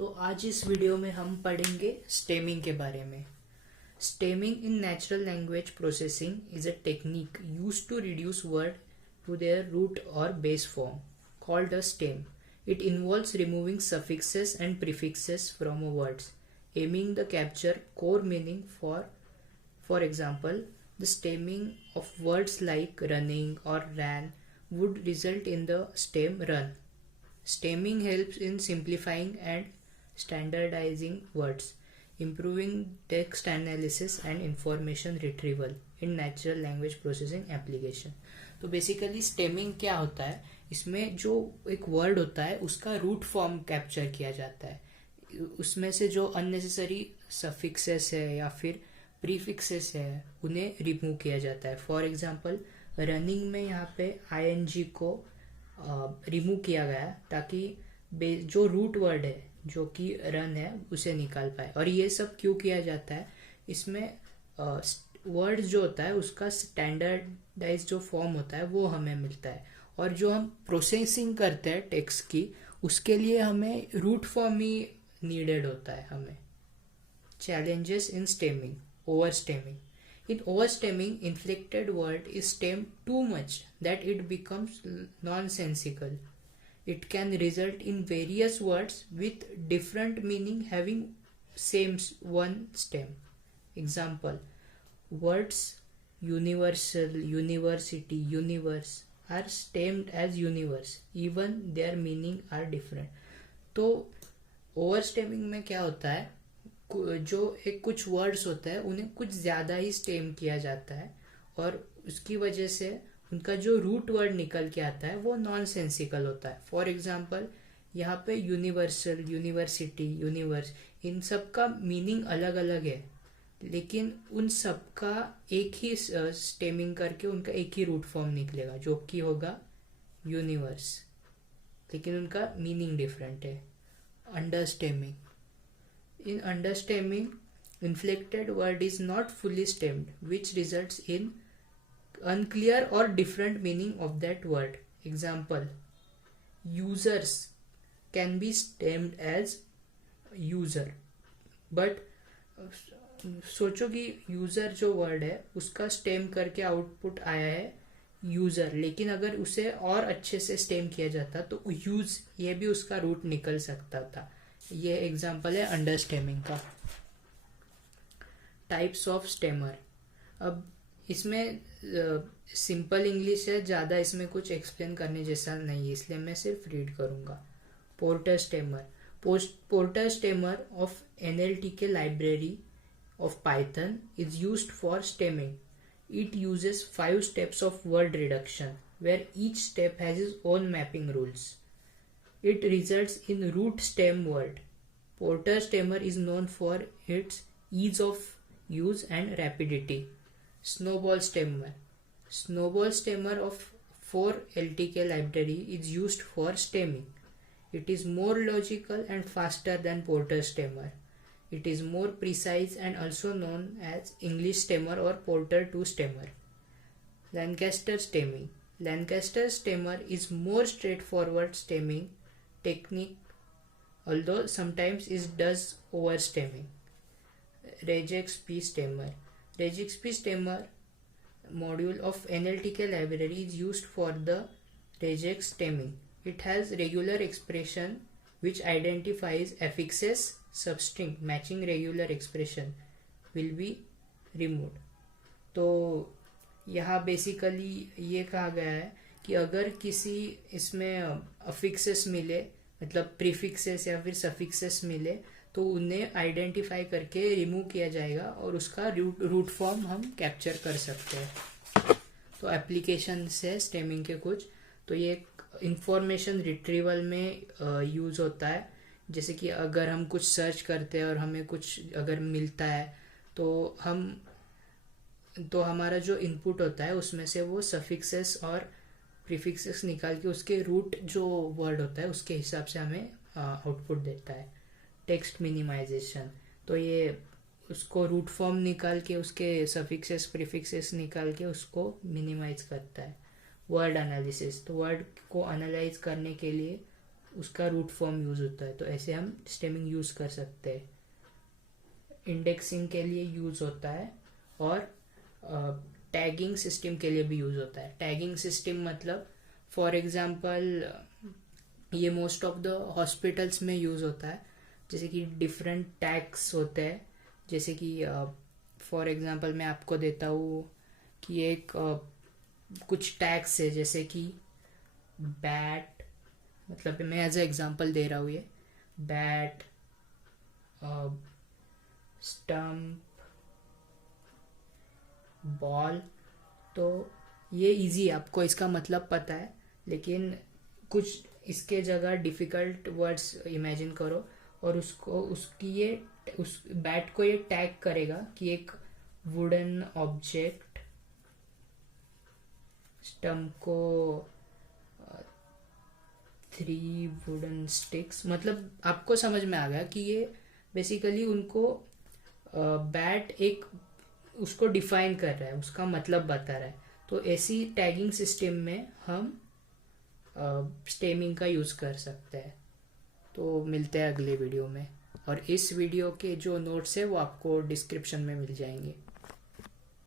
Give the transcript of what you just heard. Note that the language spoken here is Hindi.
तो आज इस वीडियो में हम पढ़ेंगे स्टेमिंग के बारे में। Stemming in natural language processing is a technique used to reduce word to their root or base form, called a stem. It involves removing suffixes and prefixes from words, aiming to capture core meaning. For example, the stemming of words like running or ran would result in the stem run. Stemming helps in simplifying and standardizing words, improving text analysis and information retrieval in natural language processing application. तो बेसिकली स्टेमिंग क्या होता है, इसमें जो एक वर्ड होता है उसका रूट फॉर्म कैप्चर किया जाता है, उसमें से जो अननेसेसरी सफिक्सेस है या फिर प्रीफिक्सेस है उन्हें रिमूव किया जाता है। फॉर एग्जांपल रनिंग में यहाँ पे आईएनजी को रिमूव किया गया ताकि जो रूट वर्ड है जो कि रन है उसे निकाल पाए। और ये सब क्यों किया जाता है, इसमें वर्ड जो होता है उसका स्टैंडर्डाइज जो फॉर्म होता है वो हमें मिलता है, और जो हम प्रोसेसिंग करते हैं टेक्स्ट की उसके लिए हमें रूट फॉर्म ही नीडेड होता है हमें। Challenges in stemming, over stemming. In over stemming inflicted word is stem too much that it becomes nonsensical. It can result in various words with different meaning having same one stem. Example: words universal, university, universe are stemmed as universe, even their meaning are different. तो overstemming में क्या होता है, जो एक कुछ वर्ड्स होता है उन्हें कुछ ज़्यादा ही स्टेम किया जाता है और उसकी वजह से उनका जो रूट वर्ड निकल के आता है वो नॉन सेंसिकल होता है। फॉर एग्जाम्पल यहाँ पे यूनिवर्सल, यूनिवर्सिटी, यूनिवर्स, इन सब का मीनिंग अलग अलग है, लेकिन उन सब का एक ही स्टेमिंग करके उनका एक ही रूट फॉर्म निकलेगा जो कि होगा यूनिवर्स, लेकिन उनका मीनिंग डिफरेंट है। Understemming. In understemming inflected word is not fully stemmed which results in unclear or different meaning of that word. Example: users can be stemmed as user, but सोचो कि यूजर जो वर्ड है उसका स्टेम करके आउटपुट आया है यूजर, लेकिन अगर उसे और अच्छे से स्टेम किया जाता तो यूज ये भी उसका रूट निकल सकता था। ये एग्जांपल है अंडरस्टेमिंग का। Types of stammer. अब इसमें सिंपल इंग्लिश है, ज़्यादा इसमें कुछ एक्सप्लेन करने जैसा नहीं है, इसलिए मैं सिर्फ रीड करूँगा। Porter stemmer. Porter stemmer of NLTK library of Python is used for stemming. It uses 5 steps of word reduction where each step has is own mapping rules. It results in root stem word. Porter stemmer is known for its ease of use and rapidity. Snowball stemmer. Snowball stemmer of 4 LTK library is used for stemming. It is more logical and faster than Porter stemmer. It is more precise and also known as English stemmer or Porter 2 stemmer. Lancaster stemming. Lancaster stemmer is more straightforward stemming technique, although sometimes it does overstemming. Regex P stemmer. Regex P stemmer module of NLTK library is used for the regex stemming. It has regular expression which identifies affixes. Substring matching regular expression will be removed. तो यहाँ बेसिकली ये कहा गया है कि अगर किसी इसमें अफिक्सेस मिले, मतलब प्रीफिक्सेस या फिर सफिक्सेस मिले, तो उन्हें आइडेंटिफाई करके रिमूव किया जाएगा और उसका रूट फॉर्म हम कैप्चर कर सकते हैं। तो एप्लीकेशन है स्टेमिंग के कुछ, तो ये इंफॉर्मेशन रिट्रीवल में यूज़ होता है। जैसे कि अगर हम कुछ सर्च करते हैं और हमें कुछ अगर मिलता है तो हमारा जो इनपुट होता है उसमें से वो सफिक्सेस और प्रीफिक्सेस निकाल के उसके रूट जो वर्ड होता है उसके हिसाब से हमें आउटपुट देता है। टेक्स्ट मिनिमाइजेशन, तो ये उसको रूट फॉर्म निकाल के उसके सफिक्सेस प्रीफिक्सेस निकाल के उसको मिनिमाइज करता है। वर्ड एनालिसिस, तो वर्ड को एनालाइज करने के लिए उसका रूट फॉर्म यूज होता है, तो ऐसे हम स्टेमिंग यूज कर सकते हैं। इंडेक्सिंग के लिए यूज होता है और टैगिंग सिस्टम के लिए भी यूज होता है। टैगिंग सिस्टम मतलब फॉर एग्जांपल ये मोस्ट ऑफ द हॉस्पिटल्स में यूज होता है, जैसे कि डिफरेंट टैग्स होते हैं। जैसे कि फॉर एग्जांपल मैं आपको देता हूँ कि एक कुछ टैग्स है, जैसे कि बैट, मतलब मैं एज ए एग्जांपल दे रहा हूँ, ये बैट, स्टम्प, बॉल। तो ये इजी, आपको इसका मतलब पता है, लेकिन कुछ इसके जगह डिफिकल्ट वर्ड्स इमेजिन करो और उसको उसकी ये उस बैट को ये टैग करेगा कि एक वुडन ऑब्जेक्ट, स्टम्प को 3 वुडन स्टिक्स। मतलब आपको समझ में आ गया कि ये बेसिकली उनको बैट एक उसको डिफाइन कर रहा है, उसका मतलब बता रहा है। तो ऐसी टैगिंग सिस्टम में हम स्टेमिंग का यूज़ कर सकते हैं। तो मिलते हैं अगले वीडियो में, और इस वीडियो के जो नोट्स है वो आपको डिस्क्रिप्शन में मिल जाएंगे।